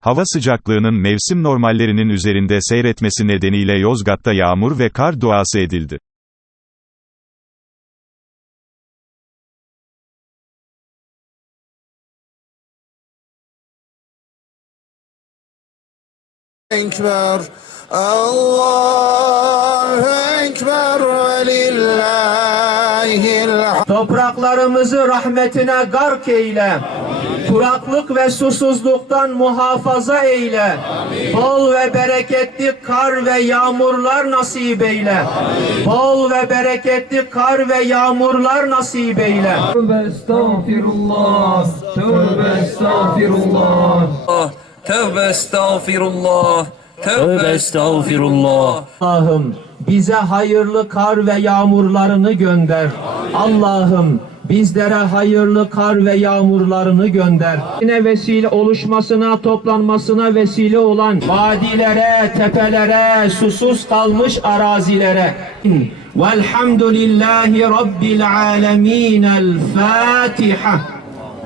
Hava sıcaklığının mevsim normallerinin üzerinde seyretmesi nedeniyle Yozgat'ta yağmur ve kar duası edildi. Ekber Allahu Ekber ve lillahil. Topraklarımızı rahmetine gark eyle. Kuraklık ve susuzluktan muhafaza eyle. Bol ve bereketli kar ve yağmurlar nasip eyle. Bol ve bereketli kar ve yağmurlar nasip eyle. Tövbe estağfirullah. Tövbe estağfirullah. Tövbe estağfirullah. Tövbe estağfirullah. Allah'ım bize hayırlı kar ve yağmurlarını gönder. Allah'ım bizlere hayırlı kar ve yağmurlarını gönder. Yine vesile oluşmasına, toplanmasına vesile olan vadilere, tepelere, susuz kalmış arazilere. Velhamdülillahi Rabbil alemin. El Fatiha.